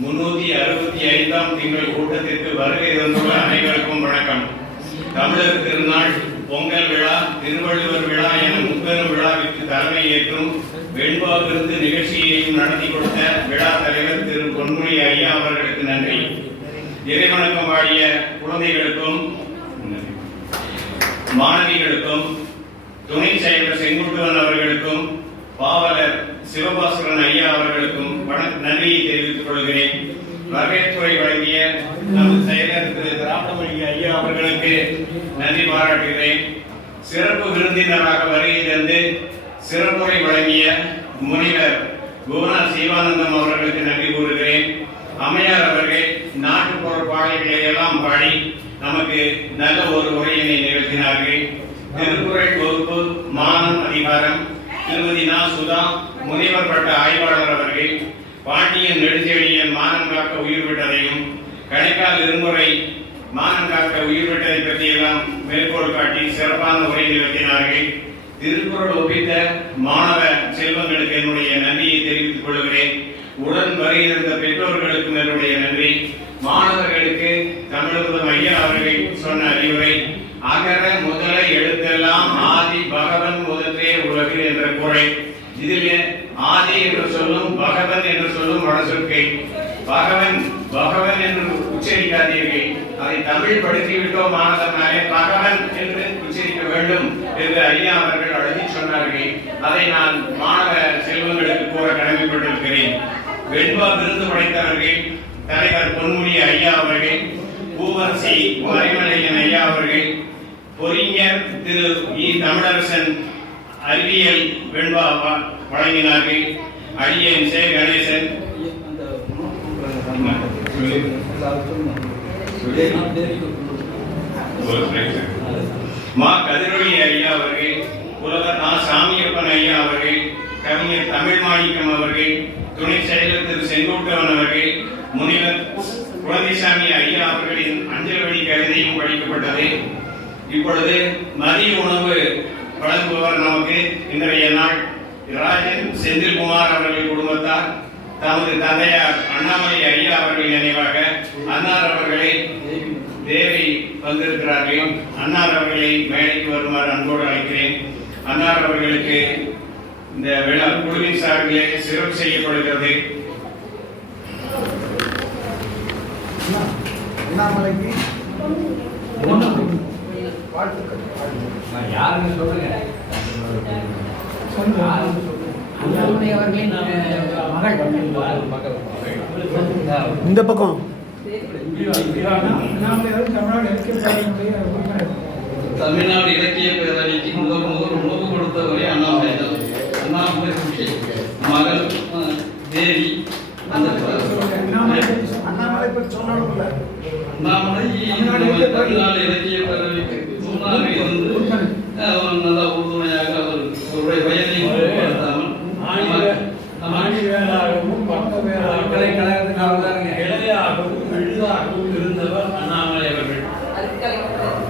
முன்னூத்தி அறுபத்தி ஐந்தாம் திங்கள் கூட்டத்திற்கு வருகை தந்துள்ள அனைவருக்கும் வணக்கம். தமிழர் திருநாள் பொங்கல் விழா திருவள்ளுவர் விழா என முப்பெரும் விழாவிற்கு தலைமை ஏற்றும் வெண்பா நிகழ்ச்சியையும் நடத்தி கொடுத்த விழா தலைவர் திரு பொன்முடி ஐயா அவர்களுக்கு நன்றி. இறைவணக்கம் வாழிய குழந்தைகளுக்கும் மாணவிகளுக்கும் துணை செயலர் செங்குட்டுவன் அவர்களுக்கும் பாவலர் சிவபாஸ்கரன் ஐயா அவர்களுக்கும் வண- நன்றியை தெரிவித்துக் கொள்கிறேன். வரவேற்புரை வழங்கிய நமது செயலர் திரு திராவிடமணி ஐயா அவர்களுக்கு நன்றி பாராட்டுகிறேன். சிறப்பு விருந்தினராக வருகை தந்து சிறப்புரை வழங்கிய முனிவர் குணா சிவானந்தம் அவர்களுக்கு நன்றி கூறுகிறேன். அம்மையார் அவர்கள் நாட்டுப்புற பாடல்களை எல்லாம் பாடி நமக்கு நல்ல ஒரு உரையினை நிகழ்த்தினார்கள். திருக்குறள் தொகுப்பு மானம் அதிகாரம் திருமதி நா சுதா முனைவர் பட்ட ஆய்வாளர் அவர்கள் பாண்டியன் நெடுஞ்செழியன் மானம் காக்க உயிர் விட்டதையும் கணைக்கால் இருமுறை மானம் காக்க உயிர் விட்டதை பற்றியெல்லாம் மேற்கோள் காட்டி சிறப்பான உரை நிகழ்த்தினார்கள் திருக்குறள் ஒப்பித்த மாணவ செல்வங்களுக்கு என்னுடைய நன்றியை தெரிவித்துக் கொள்கிறேன். உடன் வருகின்ற பெற்றோர்களுக்கும் என்னுடைய நன்றி. மாணவர்களுக்கு தமிழகம் ஐயா அவர்கள் சொன்ன அறிவுரை அகர என்ற இதிலே ஆதி என்று சொல்லும் பகவன் என்று சொல்லும் வடசொற்கை பகவன் பகவன் என்று உச்சரிக்காதீர்கள். அதை தமிழ் படுத்திவிட்டோம் மாணவனாலே பகவன் என்று உச்சரிக்க வேண்டும் என்று ஐயா அவர்கள் அழகி சொன்னார்கள். அதை நான் மாணவ செல்வங்களுக்கு கூற கடமைப்பட்டிருக்கிறேன். வெண்பா விருது படைத்தவர்கள் தலைவர் பொன்முடி ஐயா அவர்கள் பூவரசி மறைமலையன் ஐயா அவர்கள் பொறிஞர் திரு இ தமிழரசன் அறிவியல் வெண்பா வழங்கினார்கள். அடியன் சே கணேசன். மா கதிரொலி ஐயா அவர்கள் புலவர் நா சாமியப்பன் ஐயா அவர்கள் கவிஞர் தமிழ் மாணிக்கம் அவர்கள் துணை செயலர் திரு செங்கோட்டவன் அவர்கள் முனிவர் குழந்தைசாமி ஐயா அவர்களின் அஞ்சல் வழி கவிதையும் படிக்கப்பட்டது. இப்பொழுது மதிய உணவு வழங்குபவர் நமக்கு இன்றைய நாள். ராஜன் செந்தில்குமார் அவர்கள் குடும்பத்தார் தமது தந்தையார் அண்ணாமலை ஐயா அவர்கள் நினைவாக அன்னார் அவர்களை தேவி வந்திருக்கிறார்கள். அன்னார் அவர்களை மேடைக்கு வருமாறு அன்போடு அழைக்கிறேன். அன்னார் அவர்களுக்கு இந்த விழா குழுவின் சார்பிலே சிறப்பு செய்யப்படுகிறது. அண்ணாமலைக்கு வாழ்த்துக்கள். யாருன்னு சொல்லுங்க. இந்த பக்கம். தமிழ்நாடு இலக்கிய பேரவைக்கு முதல் முதல் உணவு கொடுத்தவரே அண்ணாமலை மகள் தேவி. அந்த அண்ணாமலை அண்ணாமலை தமிழ்நாடு இலக்கிய பேரவைக்கு முன்னாடி வந்து நல்ல உறுதுணையாக அவர் அவருடைய வயதையும் அவர் தானுங்க. இளையாகவும் எளிதாகவும் இருந்தவர் அண்ணாமலை அவர்கள்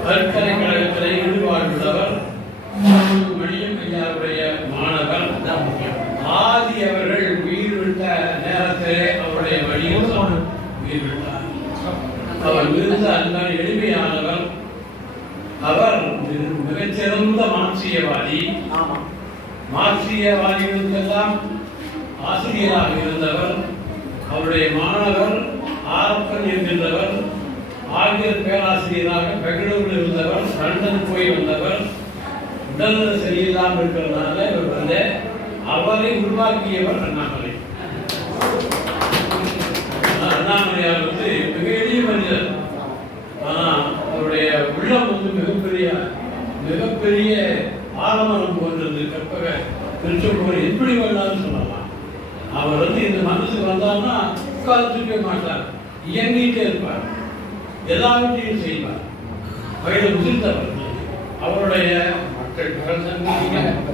பல்கலைக்கழகத்திலே ஈடுபாடுள்ளவர் மணியம் ஐயாவுடைய மாணவர் தான் முக்கியம் ஆதி அவர்கள் உயிர் விட்ட நேரத்திலே அவருடைய வழியில் உயிர் விட்டார் அவர் மிகுந்த அன்பான எளிமையானவர் அவர் மிக- மிகச்சிறந்த மார்க்சியவாதி ஆமா மார்க்சியவாதிகளுக்கெல்லாம் ஆசிரியராக இருந்தவர் அவருடைய மாணவர் ஆரப்பன் என்கின்றவர் ஆங்கில பேராசிரியராக பெங்களூரில் இருந்தவர் லண்டன் போய் வந்தவர் உடல் சரியில்லாமல் இருக்கிறதுனால இவர் வந்து அவரை உருவாக்கியவர் அண்ணாமலை. அண்ணாமலையார் வந்து மிக எளிய மனிதர். ஆனால் அவருடைய உள்ளம் வந்து மிகப்பெரிய மிகப்பெரிய ஆலமரம் போன்றது. கற்பக திருச்செங்கோடு எப்படி வேணாலும் சொல்லலாம். அவர் வந்து இந்த மனசுக்கு வந்தார்னா உட்கார்ந்துருக்க மாட்டார். இயங்கிட்டே இருப்பார். எல்லாவற்றையும் செய்வார். வயது முதிர்ந்தவர். அவருடைய மக்கள் பிறந்தவங்க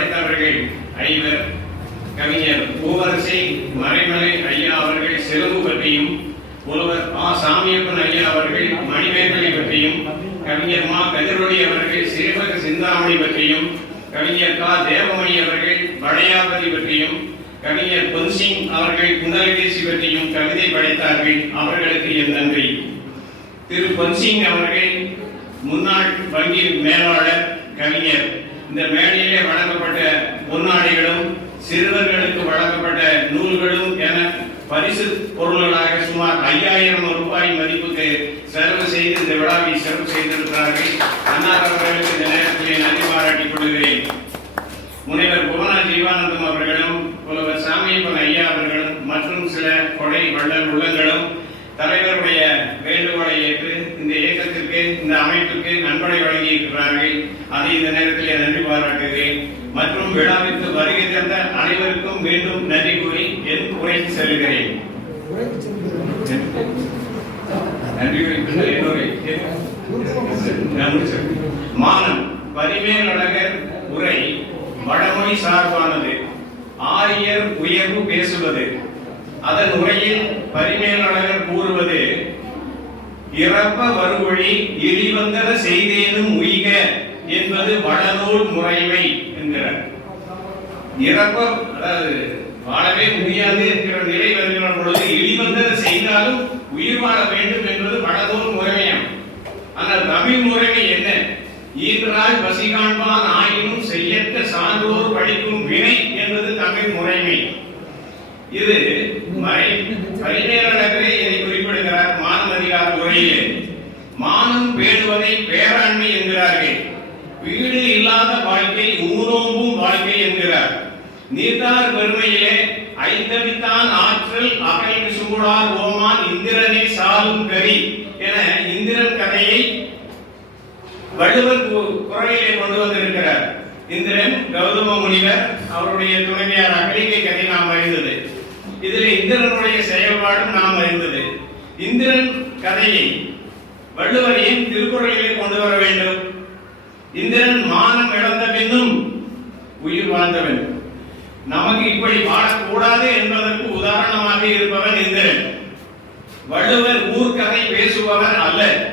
படைத்தவர்கள் ஐவர். கவிஞர் பூவரசி மறைமலை ஐயா அவர்கள் செலவு பற்றியும் புலவர் ஆ சாமியப்பன் ஐயா அவர்கள் மணிமேகலை பற்றியும் கவிஞர் மா. கதிரொலி அவர்கள் சிறுவக சிந்தாமணி பற்றியும் கவிஞர் கா. தேவமணி அவர்கள் வளையாபதி பற்றியும் கவிஞர் பொன்சிங் அவர்கள் குண்டலகேசி பற்றியும் கவிதை படைத்தார்கள். அவர்களுக்கு என் நன்றி. திரு. பொன்சிங் அவர்கள் முன்னாள் வங்கி மேலாளர் கவிஞர் இந்த மேடையிலே வழங்கப்பட்ட பொன்னாடிகளும் சிறுவர்களுக்கு வழங்கப்பட்ட நூல்களும் என பரிசு பொருள்களாக சுமார் ஐயாயிரம் ரூபாய் மதிப்புக்கு செலவு செய்து இந்த விழாவை செலவு செய்திருக்கிறார்கள். அன்னார் அவர்களுக்கு இந்த நேரத்திலே நன்றி பாராட்டிக் கொள்கிறேன். முனைவர் புவனா ஜீவானந்தம் அவர்களும் புலவர் சாமியப்பன் ஐயா அவர்களும் மற்றும் சில கொடை வள்ளல் உள்ளங்களும் தலைவருடைய வேண்டுகோளை ஏற்று இந்த இயக்கத்திற்கு இந்த அமைப்புக்கு நன்கொடை வழங்கி இருக்கிறார்கள் அதை இந்த நேரத்தில் பாராட்டுகிறேன் மற்றும் விழாவிற்கு வருகை தந்த அனைவருக்கும் மீண்டும் நன்றி கூறி என் உரைக்கு செல்கிறேன் மானம் பரிமேல் அழகர் உரை வடமொழி சார்பானது. ஆரியர் உயர்வு பேசுவது. அதன் உரையில் பரிமேலழகர் கூறுவது இறப்ப வருவழி இழிவந்தர செய்தேனும் உய்க என்பது வடநூல் முறைமை என்கிறார். இறப்ப அதாவது வாழவே முடியாது என்கிற நிலை வருகிற பொழுது இழிவந்தர செய்தாலும் உயிர் வாழ வேண்டும் என்பது வடநூல் முறைமையாம். ஆனால் தமிழ் முறைமை என்ன? ஈன்றால் பசி காண்பான் ஆயினும் செய்யற்ற சான்றோர் படிக்கும் வினை என்பது தமிழ் முறைமை. இது மறை பரிமேலழகரே இதை குறிப்பிடுகிறார் மானம் அதிகார உரையிலே. மானம் பேணுவதை பேராண்மை என்கிறார்கள். வீடு இல்லாத வாழ்க்கை ஊரோம்பும் வாழ்க்கை என்கிறார். நீர்த்தார் பெருமையிலே ஐந்தவித்தான் ஆற்றல் அகல் சூடார் ஓமான் இந்திரனை சாலும் கரி என இந்திரன் கதையை வள்ளுவர் கு- குரலிலே கொண்டு வந்திருக்கிறார். இந்திரன் கௌதம முனிவர் அவருடைய துணைவியார் அகலிகை கதை நாம் அறிந்தது. இதில் இந்திரனுடைய செயல்பாடும் நாம் அறிந்தது. இந்திரன் கதையை வள்ளுவரையும் திருக்குறளிலே கொண்டு வர வேண்டும். இந்திரன் மானம் இழந்த பின்னும் உயிர் வாழ்ந்தவன். நமக்கு இப்படி வாழக்கூடாது என்பதற்கு உதாரணமாக இருப்பவன் இந்திரன். வள்ளுவர் ஊர்க்கதை பேசுபவர் அல்ல.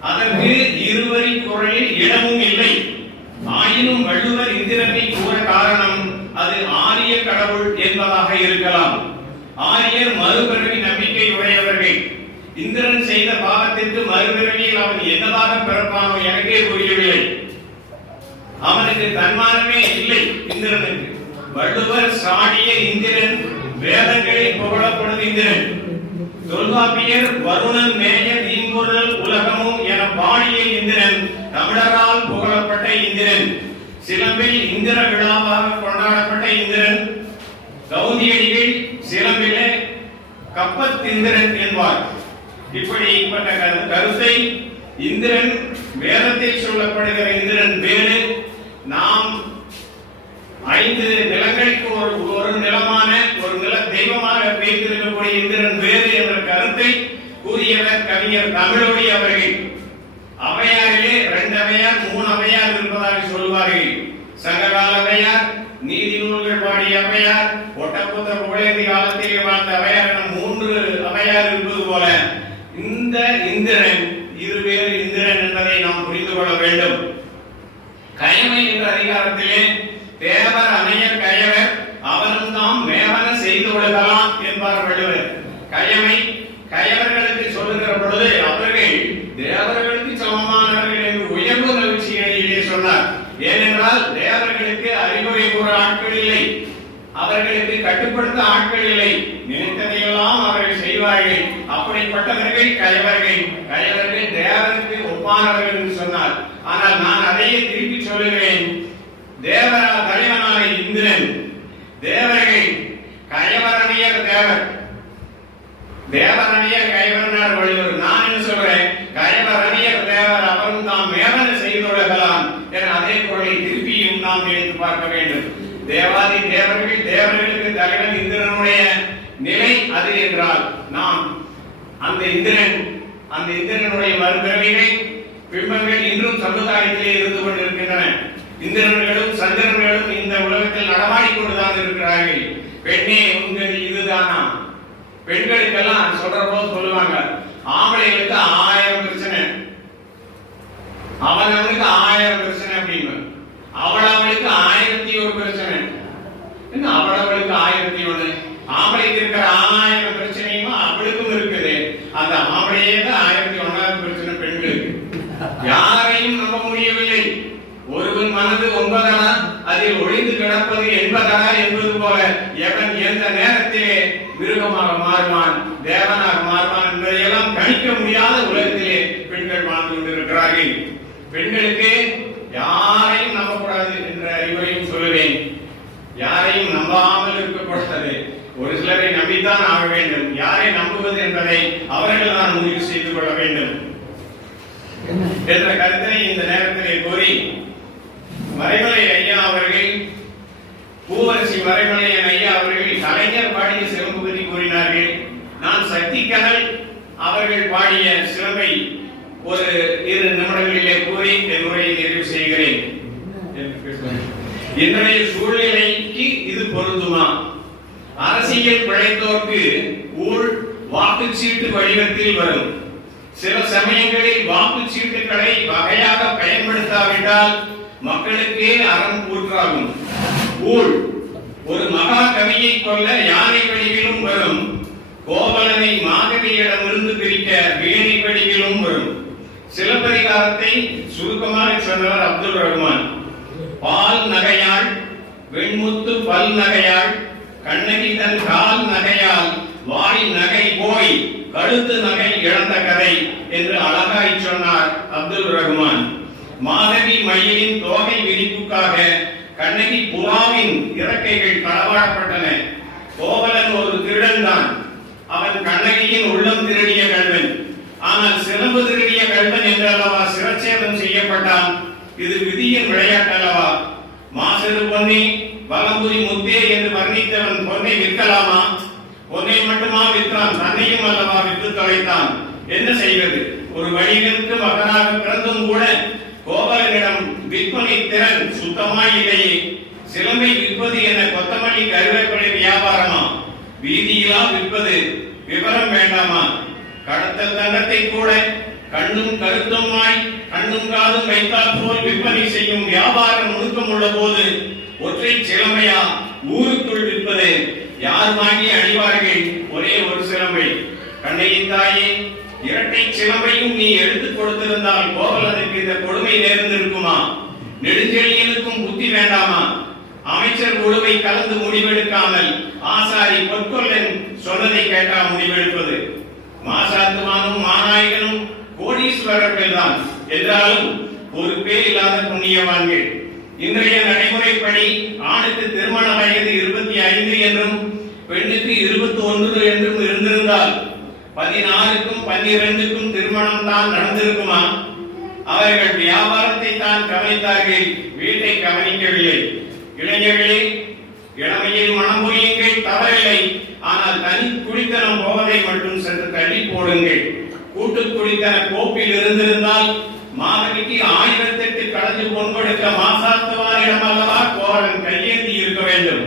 அதற்கு இருவரி குரலில் இடமும் இல்லை. ஆயினும் வள்ளுவர் இந்திரனை கூற காரணம் அது ஆரிய கடவுள் என்பதாக இருக்கலாம். ஆரியர் மறுபிறவி நம்பிக்கை உடையவர்கள். இந்திரன் செய்த பாவத்திற்கு மறுபிறவியில் அவன் என்னதாக பிறப்பானோ எனக்கே புரியவில்லை. அவனுக்கு தன்மானமே இல்லை இந்திரனுக்கு வள்ளுவர் சாடிய இந்திரன் வேதங்களில் புகழப்படும் இந்திரன். தொல்காப்பியர் வருணன் மேய தீம்பொருள் உலகமும் என பாடிய இந்திரன் தமிழரால் புகழப்பட்ட இந்திரன். சிலம்பில் இந்திர விழாவாக கொண்டாடப்பட்ட இந்திரன். கௌந்தியடிகள் சிலம்பிலே கப்பத்திந்திரன் என்பார். இப்படிப்பட்ட கருத்தை இந்திரன் வேதத்தில் சொல்லப்படுகிற இந்திரன் வேறு நாம் ஐந்து நிலங்களுக்கு ஒரு ஒரு நிலமான ஒரு நில தெய்வமாக வைத்திருக்கக்கூடிய இந்திரன் வேறு என்ற கருத்தை கூறியவர் கவிஞர் தமிழொழி அவர்கள். அவையாரிலே ரெண்டு அவையார் மூணு அவையார் இருப்பதாக சொல்வார்கள் சங்ககால அவையார் நீதி நூல்கள் பாடிய அவையார் ஒட்டப்புத்த புகழேந்தி காலத்திலே வாழ்ந்த அவையார் என மூன்று அவையார் இருப்பது போல இந்த இந்திரன் இருவேறு இந்திரன் என்பதை நாம் புரிந்து கொள்ள வேண்டும். கயமை என்ற அதிகாரத்திலே தேவர் அணையர் கயவர் அவர்கள் தாம் மேவன செய்து கொள்ளலாம் என்பார் வள்ளுவர். கயமை கயவர்களுக்கு சொல்லுகிற பொழுது அவர்கள் தேவர்களுக்கு சமமானவர்கள் என்று உயர்வு மகிழ்ச்சியிலே சொன்னார். ஏனென்றால் தேவர்களுக்கு அறிவுரை கூற ஆட்கள் இல்லை. அவர்களுக்கு கட்டுப்படுத்த ஆட்கள் இல்லை. நினைத்ததையெல்லாம் அவர்கள் செய்வார்கள். அப்படிப்பட்டவர்கள் கயவர்கள். கயவர்கள் தேவருக்கு ஒப்பானவர்கள் என்று சொன்னார். ஆனால் நான் அதையே திருப்பி சொல்லுகிறேன். தேவரா தலைவனான இந்திரன். தேவர்கள் கயவரணியர் தேவர். தேவரணியர் கைவரனார் வழிவர் நான் என்ன சொல்றேன் கயவரணியர் தேவர் அவரும் தாம் மேவன செய்தொழகலாம் என அதே குரலை திருப்பியும் நாம் நினைத்து பார்க்க வேண்டும். தேவாதி தேவர்கள் தேவர்களுக்கு தலைவன் இந்திரனுடைய நிலை அது என்றால் நாம் அந்த இந்திரன் அந்த இந்திரனுடைய மறுபிறவிகள் பிம்பங்கள் இன்றும் சமுதாயத்திலே இருந்து கொண்டிருக்கின்றன. இந்திரன்களும் சந்திரன்களும் இந்த உலகத்தில் நடமாடிக்கொண்டுதான் இருக்கிறார்கள். பெண்ணே உங்கள் இதுதானா? பெண்களுக்கெல்லாம் சொல்ற போது சொல்லுவாங்க. ஆம்பளைகளுக்கு ஆயிரம் பிரச்சனை. அவனவனுக்கு ஆயிரம் பிரச்சனை அப்படின்னு. அவளவன் எந்த நேரத்திலே மிருகமாக மாறுவான் தேவனாக மாறுவான் என்பதையெல்லாம் கணிக்க முடியாத உலகத்திலே பெண்கள் வாழ்ந்து கொண்டிருக்கிறார்கள். பெண்களுக்கு யாரையும் நம்பக்கூடாது என்ற அறிவுரையும் சொல்லுவேன். யாரையும் நம்பாமல் இருக்கக்கூடாது. ஒரு சிலரை நம்பித்தான் ஆக வேண்டும். யாரை நம்புவது என்பதை அவர்கள் தான் முடிவு செய்து கொள்ள வேண்டும். என்ற கருத்தை இந்த நேரத்திலே கூறி மறைமலையை பூவரசி வரைமலையன் ஐயா அவர்கள் கலைஞர் பாடிய சிறப்பு பற்றி கூறினார்கள். நான் சக்தி கனல் அவர்கள் பாடிய சிறப்பை ஒரு இரு நிமிடங்களிலே கூறி என் உரையை நிறைவு செய்கிறேன். இன்றைய சூழ்நிலைக்கு இது பொருந்துமா? அரசியல் பிழைத்தோர்க்கு ஊழ் வாக்குச்சீட்டு வடிவத்தில் வரும். சில சமயங்களில் வாக்குச்சீட்டுகளை வகையாக பயன்படுத்தாவிட்டால் மக்களுக்கே அறம் கூற்றாகும் ஊழ். ஒரு மகா கவியை கொல்ல யானை வடிவிலும் வரும். கோவலனை மாதவியிடமிருந்து பிரிக்க வீணை வடிவிலும் வரும். சிலப்பதிகாரத்தை சுருக்கமாக சொன்னவர் அப்துல் ரஹ்மான். பால் நகையாள் வெண்முத்து பல் நகையாள் கண்ணகி தன் கால் நகையால் வாய் நகை போய் கழுத்து நகை இழந்த கதை என்று அழகாய் சொன்னார் அப்துல் ரஹ்மான். மாதவி மயிலின் தோகை விரிப்புக்காக கண்ணகி புறாவின் இறக்கைகள் களவாடப்பட்டன. கோவலன் ஒரு திருடன் தான். அவன் கண்ணகியின் உள்ளம் திருடிய கல்வன். ஆனால் சிலம்பு திருடிய கல்வன் என்றல்லவா சிரச்சேதம் செய்யப்பட்டான்? இது விதியின் விளையாட்டு அல்லவா மாசரு பொன்னி வலம்புரி முத்தே என்று வர்ணித்தவன் பொன்னை விற்கலாமா? பொன்னை மட்டுமா விற்றான் தன்னையும் அல்லவா விற்று தொலைத்தான். என்ன செய்வது? ஒரு வணிகனுக்கு மகனாக பிறந்தும் கூட கோபாலனிடம் விற்பனை திறன் சுத்தமாய் இல்லையே சிலம்பை விற்பது என கொத்தமல்லி கருவேப்பிலை வியாபாரமா? வீதியிலா விற்பது விவரம் வேண்டாமா? கடத்தல் தங்கத்தை கூட கண்ணும் கருத்துமாய் கண்ணும் காதும் வைத்தால் போல் விற்பனை செய்யும் வியாபாரம் நுணுக்கம் உள்ள போது ஒற்றை சிலமையா ஊருக்குள் விற்பது? யார் வாங்கி அணிவார்கள் ஒரே ஒரு சிலம்பை. கண்ணையின் தாயே இரட்டை சிலம்பையும் நீ எடுத்துக் கொடுத்திருந்தால் கோவலனுக்கு இந்த கொடுமை நேர்ந்திருக்குமா? நெடுஞ்செழியனுக்கும் புத்தி வேண்டாமா? அமைச்சர் குழுவை கலந்து முடிவெடுக்காமல் ஆசாரி பொற்கொல்லன் சொன்னதை கேட்டா முடிவெடுப்பது. மாசாத்துமானும் மாநாயகனும் கோடீஸ்வரர்கள் தான் என்றாலும் பேர் இல்லாத புண்ணியவான்கள். இன்றைய நடைமுறைப்படி ஆணுக்கு திருமண வயது இருபத்தி ஐந்து என்றும் பெண்ணுக்கு இருபத்தி ஒன்று என்றும் இருந்திருந்தால் பதினாறுக்கும் பன்னிரண்டுக்கும் திருமணம் தான் நடந்திருக்குமா? அவர்கள் வியாபாரத்தை தான் கவனித்தார்கள் வீட்டை கவனிக்கவில்லை. இளைஞர்களே இளமையில் மனம் புரியுங்கள் தவறில்லை. ஆனால் தனி குடித்தனம் போவதை மட்டும் சென்று தள்ளி போடுங்கள். கூட்டு குடித்தன கோப்பில் இருந்திருந்தால் மாதவிக்கு ஆயிரத்தெட்டு கடந்து பொன் கொடுக்க மாசாத்துவாரிடம் அல்லவா கோரன் கையேந்தி இருக்க வேண்டும்?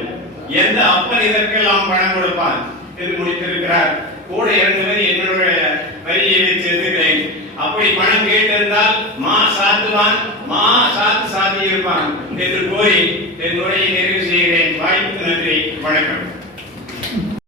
எந்த அப்பன் இதற்கெல்லாம் பணம் கொடுப்பான் என்று முடித்திருக்கிறார். கூட இரண்டு என்னுடைய வரியை சேர்த்துக்கிறேன். அப்படி பணம் கேட்டிருந்தால் மா சாத்துவான் மா சாத்து சாத்தி இருப்பான் என்று கூறி என் உரையை நிறைவு செய்கிறேன். வாய்ப்புக்கு நன்றி. வணக்கம்.